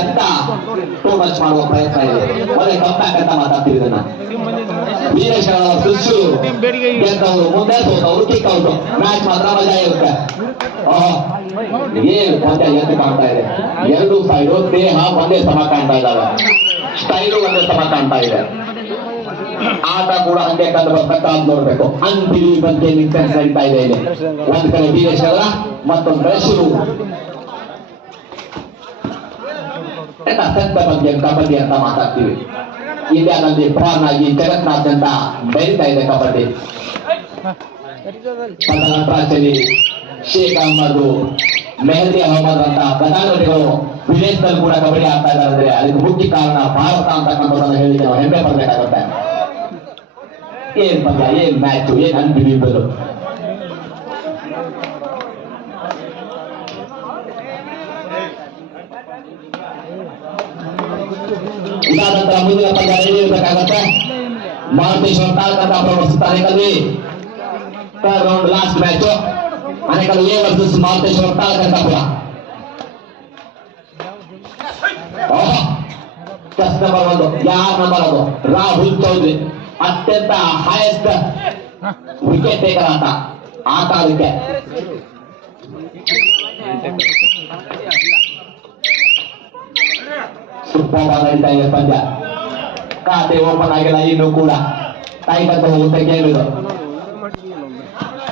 ಎಂತ too much ಮಾಡುವ ಪ್ರಯತ್ನ ಇದೆ. ಒಳ್ಳೆ ಕಂಪ್ಯಾಕ್ ಅಂತ ಮಾತಾಡ್ತೀವಿ ಇದನ್ನ. ವೀರೇಶ್ವರ ಗೆದ್ದವರು ಮುಂದೆ ಸೋತವರು ಕಿಕ್ ಔಟ್. ಮ್ಯಾಚ್ ಮಾತ್ರ ಮಜಾ ಇರುತ್ತೆ. ಏನ್ ಪಂದ್ಯ ಎದ್ದು ಕಾಣ್ತಾ ಇದೆ. ಎರಡು ಸೈಡು ದೇಹ ಒಂದೇ ಸಮ ಕಾಣ್ತಾ ಇದ್ದಾವೆ, ಸ್ಟೈಲು ಒಂದೇ ಸಮ ಕಾಣ್ತಾ ಇದೆ. ಆಟ ಕೂಡ ಹಂಗೆ ಕಂಡು ಬರ್ಬೇಕಾದ್ ನೋಡ್ಬೇಕು. ಅನ್ಬಿಲೀವಬಲ್ ಗೇಮಿಂಗ್ ಸೆನ್ಸ್ ನಡೀತಾ ಇದೆ ಇಲ್ಲಿ. ಒಂದ್ ಕಡೆ ವೀರೇಶ್ವರ, ಮತ್ತೊಂದ್ ಕಡೆ ಶುರು. ಅತ್ಯಂತ ಬಗ್ಗೆ ಕಬಡ್ಡಿ ಅಂತ ಮಾತಾಡ್ತೀವಿ. ಇಂಡಿಯಾದಲ್ಲಿ ಪ್ರಾನ್ ಆಗಿ ಜಗತ್ನಾದ್ಯಂತ ಬೆಳೀತಾ ಇದೆ ಕಬಡ್ಡಿ. ಪಂಚರಾಚಲಿ ಶೇಖ್ ಅಹಮದ್, ಮೆಹದಿ ಅಹಮದ್ ಅಂತ ಪ್ರಧಾನಮಂತ್ರಿಗಳು ವಿದೇಶದಲ್ಲಿ ಕೂಡ ಕಬಡ್ಡಿ ಆಡ್ತಾ ಇದ್ದಾರೆ ಅಂದ್ರೆ ಅದಕ್ಕೆ ಮುಖ್ಯ ಕಾರಣ ಭಾರತ ಅಂತಕ್ಕಂಥದ್ದನ್ನು ಹೇಳಿ ನಾವು ಹೆಮ್ಮೆ ಪಡಬೇಕಾಗುತ್ತೆ. ಏನ್ ಪಂದ್ಯ, ಏನ್ ಮ್ಯಾಚ್, ಏನ್ ಅನ್ಬಿಲೀವಬಲ್. ಇದಾದ ನಂತರ ಮುಂದಿನ ಪಂದ್ಯ ರೆಡಿ ಇರಬೇಕಾಗತ್ತೆ. ಮಾರುತೇಶ್ವರ ತಾಲೂಕಂತ ಪ್ರವರ್ತಿತ ಅನೇಕಲ್ಲಿ third round last match. Anekal A versus Marutheshwara ತಾಲೂಕಂತಾಪುರ. ಟೆಸ್ಟ್ ನಂಬರ್ 1 ಯಾರ್ ನಂಬರ್ ಅದು? ರಾಹುಲ್ ಚೌಧರಿ. ಅತ್ಯಂತ ಹೈಯೆಸ್ಟ್ ವಿಕೆಟ್ ಟೇಕರ್ ಅಂತ ಆ ಕಾಲಕ್ಕೆ. ಸೂಪರ್ ನಡೀತಾ ಇದೆ ಪಂದ್ಯ. ಖಾತೆ ಓಪನ್ ಆಗಿಲ್ಲ ಇನ್ನೂ ಕೂಡ. ಟೈಟ್ ಅಂತ ಹೋಗುತ್ತೆ ಗೇಮ್ ಇದು.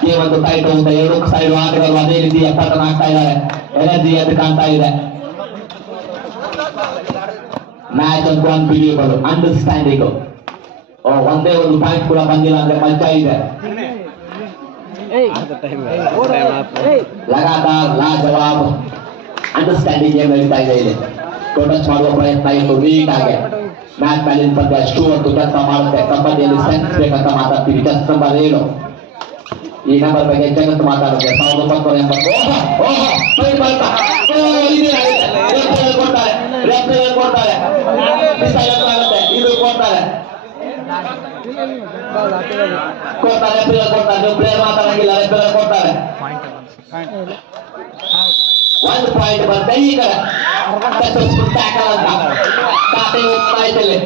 ಗೇಮ್ ಅಂತೂ ಟೈಟ್ ಹೋಗುತ್ತೆ. ಎರಡು ಸೈಡ್ ಆಟಗಾರರು ಅದೇ ರೀತಿ ಎಫರ್ಟ್ ಆಗ್ತಾ ಇದ್ದಾರೆ. ಎನರ್ಜಿ ಎದ್ದು ಕಾಣ್ತಾ ಇದೆ. ಮ್ಯಾಚ್ ಅಂತೂ ಅನ್ಬಿಲೀವಬಲ್, ಅಂಡರ್ಸ್ಟ್ಯಾಂಡಿಂಗ್. ಒಂದೇ ಒಂದು ಪಾಯಿಂಟ್ ಕೂಡ ಬಂದಿಲ್ಲ ಅಂದ್ರೆ ಮಜಾ ಇದೆ. ಲಗಾತಾರ್ ಲಾಜವಾಬ್ ಅಂಡರ್ಸ್ಟ್ಯಾಂಡಿಂಗ್ ಗೇಮ್ ನಡೀತಾ ಇದೆ ಇಲ್ಲಿ. ಟೋಟಚ್ ಮಾಡುವ ಪ್ರಯತ್ನ ಇತ್ತು ನೀಟ್ ಆಗಿ. ಮ್ಯಾಚ್ ಮೇಲಿನ ಪಂದ್ಯ ಅಷ್ಟು ಒಂದು ಕೆಲಸ ಮಾಡುತ್ತೆ. ಕಬಡ್ಡಿಯಲ್ಲಿ ಸೆನ್ಸ್ ಬೇಕಂತ ಮಾತಾಡ್ತೀವಿ. ಟೆಸ್ಟ್ ನಂಬರ್ 7 ಈ ನಂಬರ್ ಬಗ್ಗೆ ಜಗತ್ತು ಮಾತಾಡುತ್ತೆ. 1980. ಕೊಡ್ತಾರೆ ಇದು ಕೊಡ್ತಾರೆ ನೀವು ಪ್ಲೇಯರ್ ಮಾತಾಡಂಗಿಲ್ಲ. ರೆಫರ್ ಕೊಡ್ತಾರೆ. ಒಂದು ಪಾಯಿಂಟ್ ಬಂದ ಈಗ ಟ್ಯಾಕಲ್ ಅಂತ. ಖಾತೆ ಓಪನ್ ಆಯ್ತು ಇಲ್ಲಿ.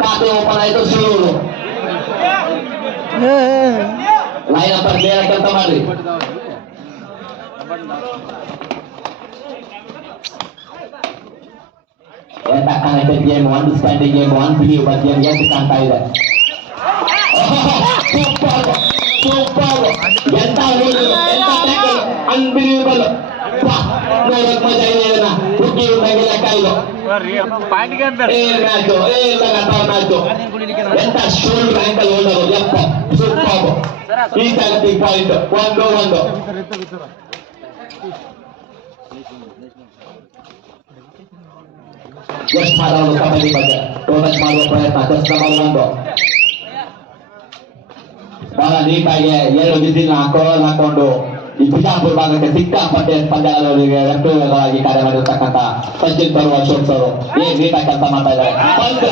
ಖಾತೆ ಓಪನ್ ಆಯ್ತು ಶುರು. ಲೈನ್ ಅಪ್ ಕ್ಲಿಯರ್ ಕೆಲಸ ಮಾಡ್ರಿ. Connected game, understanding game, unbelievable game ಎಷ್ಟು ಕಾಣ್ತಾ ಇದೆ. ಎಂತ ಅನ್ಬಿಲೀವಬಲ್. ನೋಡಕ್ ಮಜಾ ಇದೆ. ಹುಡುಗಿ ಹುಡುಗಿ ಲೆಕ್ಕ ಇದು. ಎಂತ ಶೋಲ್ಡರ್ ಆಂಕಲ್ ಹೋಲ್ಡರ್. ಯಪ್ಪ ಸೂಪರ್. ಈ ಜಾಗತಿಗೆ ಪಾಯಿಂಟ್ 1-1. ಎಷ್ಟು ಮಾಡೋದು ಕಬಡ್ಡಿ ಬಗ್ಗೆ ಟೋಟಚ್ ಮಾಡುವ ಪ್ರಯತ್ನ. ಟೆಸ್ಟ್ ನಂಬರ್ 1 ಬಹಳ ನೀಟಾಗಿ 2 ವಿಸಿಲ್ ಹಾಕೊಂಡು ಈ ಬಿಜಾಪುರ ಭಾಗಕ್ಕೆ ಸಿಕ್ಕಾಪಟ್ಟೆ ಪಂದ್ಯಗಳಿಗೆ ರೆಫ್ರಿಗಳಾಗಿ ಕಾರ್ಯ ಮಾಡಿರ್ತಕ್ಕಂಥ ಸಚಿನ್ ತರುವ ಅಶೋಕ್ ಸರ್ ಏನ್ ನೀಟಾಗಿ ಕೆಲಸ ಮಾಡ್ತಾ ಇದ್ದಾರೆ. ಪಂದ್ಯ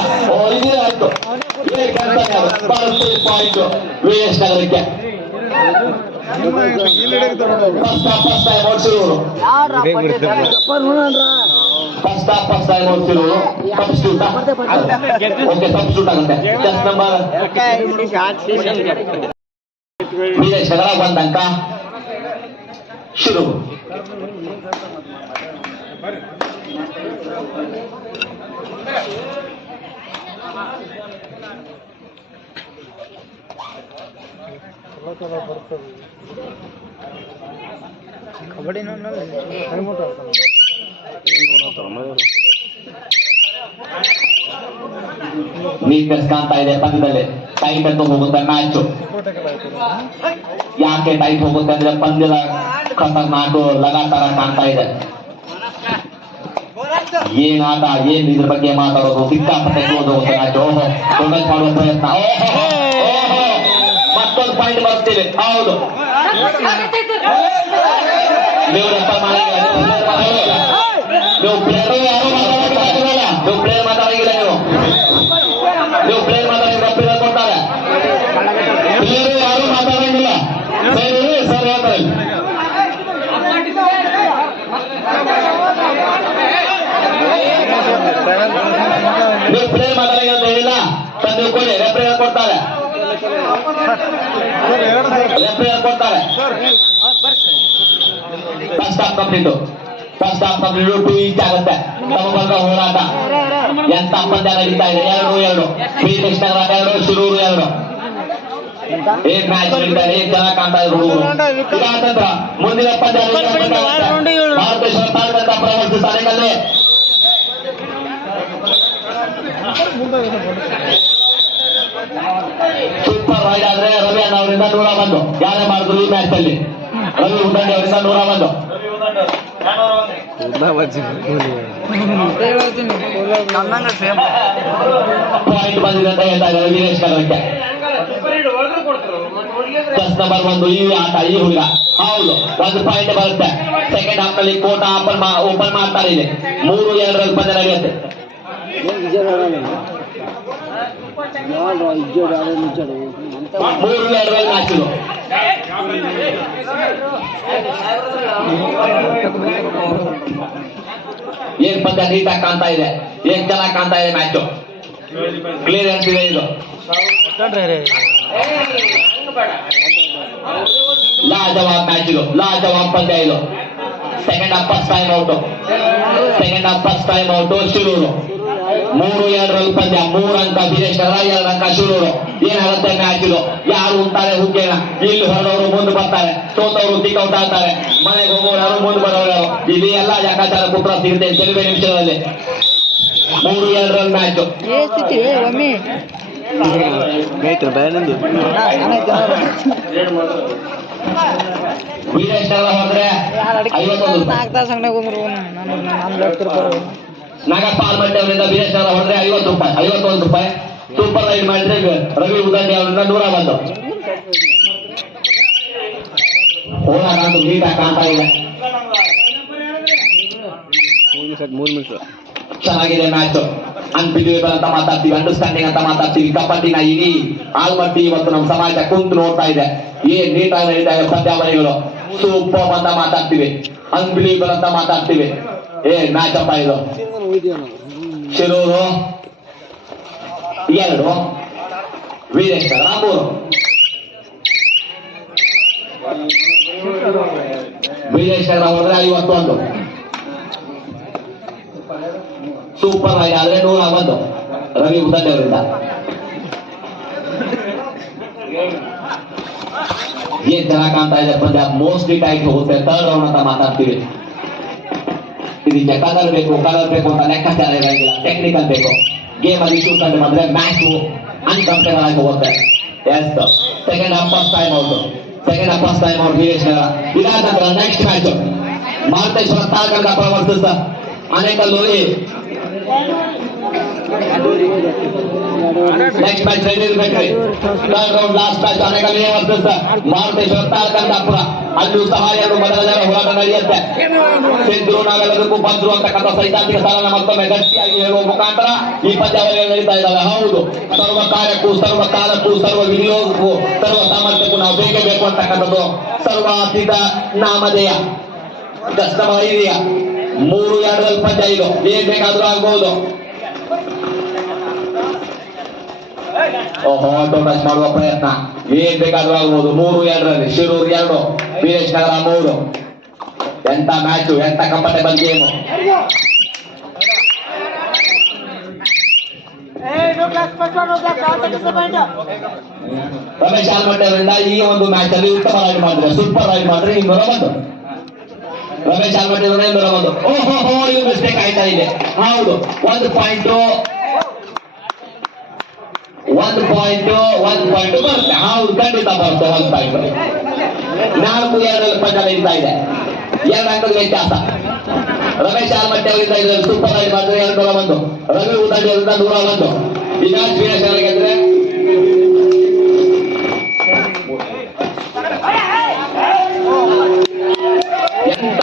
ಇದೇ ಆಯ್ತು. ಏನ್ ಕೆಲಸ ಪಾಯಿಂಟ್ ವೀರೇಶ್ ನಗರಕ್ಕೆ. ಫಸ್ಟ್ ಟೈಮ್ ಓಡಿಸಿರೋರು. ಫಸ್ಟ್ ಟೈಮ್ ಓಡಿಸಿರೋರು. ಸಬ್ಸ್ಟಿಟ್ಯೂಟ್. ಓಕೆ ಸಬ್ಸ್ಟಿಟ್ಯೂಟ್ ಆಗುತ್ತೆ. ಟೆಸ್ಟ್ ನಂಬರ್ ವೀರೇಶ್ ನಗರ 1 ಅಂಕ. ಶುರು. ಕಬಡ್ಡಿ ವೀಕ್ನೆಸ್ ಕಾಣ್ತಾ ಇದೆ ಪಂದ್ಯದಲ್ಲಿ. ಟೈಟ್ ಅಂತ ಹೋಗುತ್ತೆ ಮ್ಯಾಚ್. ಯಾಕೆ ಟೈಟ್ ಹೋಗುತ್ತೆ ಅಂದ್ರೆ ಪಂದ್ಯದ ಖತರ್ನಾಕು ಲಗಾತಾರ ಕಾಣ್ತಾ ಇದೆ. ಏನ್ ಆಟ, ಏನ್ ಇದ್ರ ಬಗ್ಗೆ ಮಾತಾಡೋದು. ಸಿಕ್ಕಾಪಟ್ಟೆ ಹೋಗುತ್ತೆ ಮ್ಯಾಚ್. ಟೋಟಚ್ ಮಾಡುವ ಪ್ರಯತ್ನ. ಮತ್ತೊಂದು ಪಾಯಿಂಟ್ ಬರ್ತೀವಿ. ಹೌದು ನೀವು ರೆಫರ್ ಮಾಡಿಲ್ಲ. ನೀವು ಪ್ಲೇಯರ್ ಯಾರು ಮಾತಾಡೋದಿಲ್ಲ. ನೀವು ಪ್ಲೇಯರ್ ಮಾತಾಡಂಗಿಲ್ಲ. ನೀವು ಪ್ಲೇಯರ್ ಮಾತಾಡಿ ಕೊಡ್ತಾರೆ. ಪ್ಲೇಯರ್ ಯಾರು ಮಾತಾಡಂಗಿಲ್ಲ. ಸರ್ ಹೇಳ್ತಾರೆ ನೀವು ಪ್ಲೇ ಮಾಡಲ್ಲ ಅಂತ ಹೇಳಿಲ್ಲ ತಂದು ಕೊಡಿ ರೆಫ್ರಿ ಕೊಡ್ತಾರೆ ಕೊಡ್ತಾರೆ first half complete first half complete 2 inch ಆಗುತ್ತೆ ತಮಗ ಹೋರಾಟ ಎಂತ ಪಂದ್ಯ ನಡೀತಾ ಇದೆ 2-2 ಶ್ರೀಕೃಷ್ಣ 2 ಶಿರೂರು 2 ಏನ್ ಮ್ಯಾಚ್ ನಡೀತಾ ಇದೆ ಚೆನ್ನಾಗಿ ಕಾಣ್ತಾ ಇದೆ ಇದಾದ ಮುಂದಿನ ಪಂದ್ಯ ಭಾರತೇಶ್ವರ ತಾಲೂಕಂತ ಪ್ರವರ್ತಿಸ್ತಾರೆ ಕಲ್ಲೆ ಸೂಪರ್ ರೈಡ್ ಆದ್ರೆ ರವಿ ಅಣ್ಣ ಅವರಿಂದ 101 ಯಾರೇ ಮಾಡಿದ್ರು ಈ ಮ್ಯಾಚ್ ಅಲ್ಲಿ ರವಿ ಉದಂಡಿ ಅವರಿಂದ 101 ಪಾಯಿಂಟ್ ಬಂದಿದೆ ಅಂತ ಹೇಳ್ತಾ ಇದ್ದಾರೆ ವೀರೇಶ್ ಕರ್ರಕ್ಕೆ ಪ್ಲಸ್ ನಂಬರ್ 1 ಈ ಆಟ ಈ ಹುಡುಗ ಹೌದು 1 ಪಾಯಿಂಟ್ ಬರುತ್ತೆ ಸೆಕೆಂಡ್ ಹಾಫ್ ನಲ್ಲಿ ಕೋಟ ಓಪನ್ ಮಾಡ್ತಾರೆ ಇದೆ 3-2 ಪಂದ್ಯ ನಡೆಯುತ್ತೆ 3-2 ಮ್ಯಾಚ್ ಇದು ಏನ್ ಪಂದ್ಯ ನೀಟಾಗಿ ಕಾಣ್ತಾ ಇದೆ ಏನ್ ಚೆನ್ನಾಗಿ ಕಾಣ್ತಾ ಇದೆ ಮ್ಯಾಚ್ ಕ್ಲಿಯರೆನ್ಸ್ ಇದೆ ಇದು ಲಾಜವಾಬ್ ಮ್ಯಾಚ್ ಇದು ಲಾಜವಾಬ್ ಪಂದ್ಯ ಇದು second half first time out Shirur 3-2 ಪಂದ್ಯ 3 ಅಂಕ ವೀರೇಶ್ ನಗರ 2 ಅಂಕ ಶಿರೂರು ಏನಾಗುತ್ತೆ ಮ್ಯಾಚ್ ಇದು ಯಾರು ಉಂಟಾರೆ ಹುಗ್ಗೇನ ಇಲ್ಲಿ ಹೊರಡವರು ಮುಂದೆ ಬರ್ತಾರೆ ಸೋತವರು ಟಿಕೌಟ್ ಆಗ್ತಾರೆ ಮನೆಗೆ ಹೋಗೋರು ಯಾರು ಮುಂದೆ ಬರೋರು ಇಲ್ಲಿ ಎಲ್ಲ ಲೆಕ್ಕಾಚಾರ ಪುತ್ರ ಸಿಗುತ್ತೆ ಕೆಲವೇ ನಿಮಿಷದಲ್ಲಿ 3-2 ಮ್ಯಾಚ್ ವೀರೇಶ್ ನಗರ ಹೋದ್ರೆ 51 ನಾಗಪ್ಪ ಆಲ್ಮಟ್ಟಿ ಅವರಿಂದ ವೀರೇಶ್ ನಗರ ಹೋದ್ರೆ 51 ರೂಪಾಯಿ ಸೂಪರ್ ರೈಡ್ ಮಾಡಿದ್ರೆ ರವಿ ಉದಂಡಿ ಅವರಿಂದ 101 ಹೋರಾಟ ನೀಟಾಗಿ ಕಾಣ್ತಾ ಇದೆ ಚೆನ್ನಾಗಿದೆ ಮ್ಯಾಚ್ ಅನ್ಬಿಲೀವಬಲ್ ಅಂತ ಮಾತಾಡ್ತೀವಿ ಅಂಡರ್ಸ್ಟ್ಯಾಂಡಿಂಗ್ ಅಂತ ಮಾತಾಡ್ತೀವಿ ಕಬಡ್ಡಿನ ಇಡೀ ಆಲ್ಮಟ್ಟಿ ಇವತ್ತು ನಮ್ಮ ಸಮಾಜ ಕುಂತು ನೋಡ್ತಾ ಇದೆ ಏನ್ ನೀಟಾಗಿ ನಡೀತಾ ಇದೆ ಪಂದ್ಯಾವಳಿಗಳು ಸೂಪರ್ ಅಂತ ಮಾತಾಡ್ತೀವಿ ಅನ್ಬಿಲೀವಬಲ್ ಅಂತ ಮಾತಾಡ್ತೀವಿ ಏನ್ ಮ್ಯಾಚ್ ಅಪ್ಪ ಇದು ಶಿರೂರು 2 ವೀರೇಶ್ ನಗರ 3 ವೀರೇಶ್ ನಗರ ಹೋದ್ರೆ 51 ಸೂಪರ್ ಆಗಿ ಆದ್ರೆ 101 ರವಿ ಉದಂಡಿ ಅವರಿಂದ ಏನ್ ಚೆನ್ನಾಗಿ ಕಾಣ್ತಾ ಇದೆ ಪಂದ್ಯ ಮೋಸ್ಟ್ಲಿ ಟೈಟ್ ಹೋಗುತ್ತೆ 3rd ರೌಂಡ್ ಅಂತ ಮಾತಾಡ್ತೀವಿ ಇದಕ್ಕೆ ಕಲರ್ ಬೇಕು ಅಂತ ಲೆಕ್ಕಾಚಾರ ಇರಂಗಿಲ್ಲ ಟೆಕ್ನಿಕಲ್ ಬೇಕು ಗೇಮ್ ಅಲ್ಲಿ ಶೂಟ್ ಅಂತ ಬಂದ್ರೆ ಮ್ಯಾಚ್ ಅನ್ಕಂಫರ್ಟೇಬಲ್ ಆಗಿ ಹೋಗುತ್ತೆ second half first time out Veeresh Nagar ಇದಾದ ನಂತರ ನೆಕ್ಸ್ಟ್ ಮ್ಯಾಚ್ ಮಾರುತೇಶ್ವರ ತಾಲೂಕಂತ ಪ್ರವರ್ತಿಸ ಆನೇಕಲ್ಲೂರಿ ನೆಕ್ಸ್ಟ್ ಮ್ಯಾಚ್ ರೆಡಿ ಇರ್ಬೇಕ್ರಿ 3rd ರೌಂಡ್ ಲಾಸ್ಟ್ ಮ್ಯಾಚ್ ಆನೇಕಲ್ಲೂರಿ ವರ್ಸಸ್ ಮಾರುತೇಶ್ವರ ತಾಲೂಕಂತಾಪುರ ಅಲ್ಲೂ ಸಹ 2 ಮೊದಲ ಜನ ಹೋರಾಟ ನಡೆಯುತ್ತೆ ಸಿದ್ರು ನಾವೆಲ್ಲದಕ್ಕೂ ಬಂದ್ರು ಅಂತಕ್ಕಂಥ ಸೈದ್ಧಾಂತಿಕ ಸಾಲನ ಮತ್ತೊಮ್ಮೆ ಗಟ್ಟಿಯಾಗಿ ಹೇಳುವ ಮುಖಾಂತರ ಈ ಪಂದ್ಯಾವಳಿಗಳು ನಡೀತಾ ಇದ್ದಾವೆ ಹೌದು ಸರ್ವ ಕಾರ್ಯಕ್ಕೂ ಸರ್ವ ಕಾಲಕ್ಕೂ ಸರ್ವ ವಿನಿಯೋಗಕ್ಕೂ ಸರ್ವ ಸಾಮರ್ಥ್ಯಕ್ಕೂ ನಾವು ಬೇಕೇ ಬೇಕು ಅಂತಕ್ಕಂಥದ್ದು ಸರ್ವಾತೀತ ನಾಮಧೇಯ ಕಷ್ಟಮ ಇದೆಯಾ 3-2 ಪಂದ್ಯ ಇದು ಏನ್ ಬೇಕಾದ್ರೂ ಆಗ್ಬಹುದು ಓಹೋ ಟಚ್ ಮಾಡುವ ಪ್ರಯತ್ನ ಏನ್ ಬೇಕಾದ್ರೂ ಆಗ್ಬಹುದು 3-2 ಶಿರೂರು 2 ವೀರೇಶ್ ನಗರ 3 ಎಂತ ಮ್ಯಾಚ್ ಎಂತ ಕಂಫರ್ಟೇಬಲ್ ಗೇಮ್ ರಮೇಶ್ ಆಲ್ಮಟ್ಟಿ ಅವರಿಂದ ಈ ಒಂದು ಮ್ಯಾಚ್ ಅಲ್ಲಿ ಉತ್ತಮ ರೈಡ್ ಮಾಡಿದ್ರೆ ಸೂಪರ್ ರೈಡ್ ಮಾಡಿದ್ರೆ 201 ರಮೇಶ್ ಆಲ್ಮಟ್ಟಿ ಅವರೇ 201 ಓಹೋ ಇದು ಮಿಸ್ಟೇಕ್ ಆಯ್ತಾ ಇದೆ ಹೌದು 1 ಪಾಯಿಂಟ್ ಬರುತ್ತೆ ಹೌದು ಖಂಡಿತ ಬರುತ್ತೆ 1 ಪಾಯಿಂಟ್ 4-2 ಪಂದ್ಯ ನಡೀತಾ ಇದೆ 2 ಅಂಕದ ವ್ಯತ್ಯಾಸ ರಮೇಶ್ ಆಲ್ಮಟ್ಟಿ ಅವರಿಂದ ಇದರಲ್ಲಿ ಸೂಪರ್ ರೈಡ್ ಮಾಡಿದ್ರೆ 201 ರವಿ ಉದಂಡಿ ಅವರಿಂದ 101 ಈಗ ವೀರೇಶ್ ಅವರಿಗೆ ಅಂದ್ರೆ ಎಂತ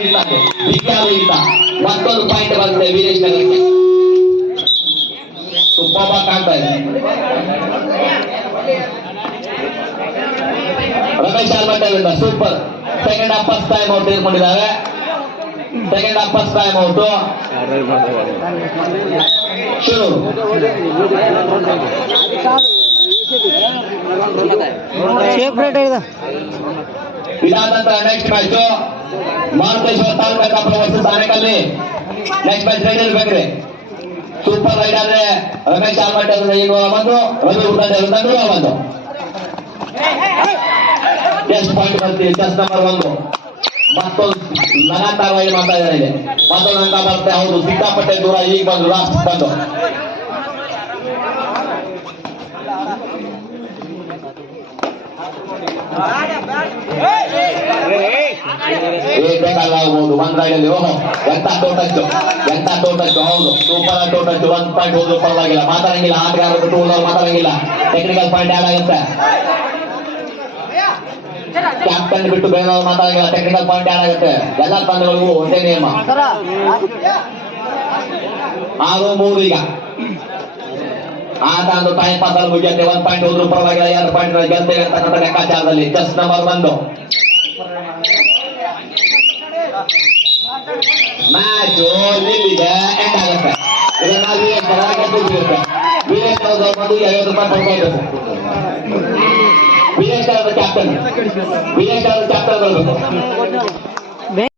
ಇಲ್ಲ ಮತ್ತೊಂದು ಪಾಯಿಂಟ್ ಬರುತ್ತೆ ವೀರೇಶ್ ನಗರಕ್ಕೆ ತುಂಬಾ ಕಾಣ್ತಾ ಇದೆ ರಮೇಶ್ ಆಲ್ಮಟ್ಟೆಯಿಂದ super. Second half first time out ತೆಗೆದುಕೊಂಡಿದ್ದಾರೆ. Second half first time out ಶುರು. ಇದಾದ ನಂತರ ನೆಕ್ಸ್ಟ್ ಮ್ಯಾಚ್ ಮಾರುತೇಶ್ವರ ತಾಲೂಕು ಕಪ್ಪ ವರ್ಸಸ್ ಆನೇಕಲ್ಲಿ. ನೆಕ್ಸ್ಟ್ ಮ್ಯಾಚ್ ರೆಡಿ ಇರ್ಬೇಕ್ರಿ. ಸೂಪರ್ ರೈಡ್ ಆದ್ರೆ ರಮೇಶ್ ಆಲ್ಮಟ್ಟೆ ಈಗ ಬಂದು ರವಿ ಉರ್ದಂಡೆ ಬಂದು ಟೆಸ್ಟ್ ಪಾಯಿಂಟ್ ಬರ್ತೀವಿ. ಟೆಸ್ಟ್ ನಂಬರ್ 1 ಮತ್ತೊಂದು ಲಗಾತಾರವಾಗಿ ಮಾಡ್ತಾ ಇದ್ದಾರೆ. ಇದೆ ಮತ್ತೊಂದು ಅಂಕ ಬರುತ್ತೆ. ಹೌದು, ಸಿಕ್ಕಾಪಟ್ಟೆ ದೂರ. ಈಗ ಬಂದು ಲಾಸ್ಟ್ ಬಂದು ಬೇಕಾಗಬಹುದು. ಒಂದ್ ರೈಡಲ್ಲಿ ಓಹೋ ಎಂತ ಟೋಟಚ್ಚು, ಎಂತ ಟೋಟಚ್ಚು. ಹೌದು, ಸೂಪರ್ ಟೋಟಚ್ಚು. 1 ಪಾಯಿಂಟ್ ಹೋದ್ರು ಪರವಾಗಿಲ್ಲ, ಮಾತಾಡಂಗಿಲ್ಲ. ಆಟಗಾರರು ಬಿಟ್ಟು ಮಾತಾಡಂಗಿಲ್ಲ. ಟೆಕ್ನಿಕಲ್ ಪಾಯಿಂಟ್ ಆಡ್ ಆಗುತ್ತೆ. ಕ್ಯಾಪ್ಟನ್ ಬಿಟ್ಟು ಬೇರೆಯವ್ರು ಮಾತಾಡಂಗಿಲ್ಲ. ಟೆಕ್ನಿಕಲ್ ಪಾಯಿಂಟ್ ಆಡ್ ಆಗುತ್ತೆ. ಎಲ್ಲ ತಂಡಗಳಿಗೂ ಒಂದೇ ನಿಯಮ. 6-3 ಈಗ ಆಟ ಒಂದು ಟೈಮ್ ಪಾಸ್ ಅಲ್ಲಿ ಮುಗಿಯುತ್ತೆ. 1 ಪಾಯಿಂಟ್ ಹೋದ್ರು ಪರವಾಗಿಲ್ಲ, 2 ಪಾಯಿಂಟ್ ಗೆಲ್ತೇವೆ ಅಂತಕ್ಕಂಥ ಲೆಕ್ಕಾಚಾರದಲ್ಲಿ ಚೆಸ್ ನಂಬರ್ 1 ಮ್ಯಾಚ್ ಇಲ್ಲಿಗೆ ಎಂಡ್ ಆಗುತ್ತೆ. ಇದನ್ನ ವೀರೇಶ್ ಬಂದು 50 ರೂಪಾಯಿ ಪಡ್ಕೊಳ್ಬೇಕು. ವೀರೇಶ್ ಕ್ಯಾಪ್ಟನ್, ವೀರೇಶ್ ಕ್ಯಾಪ್ಟನ್ ಬರಬೇಕು.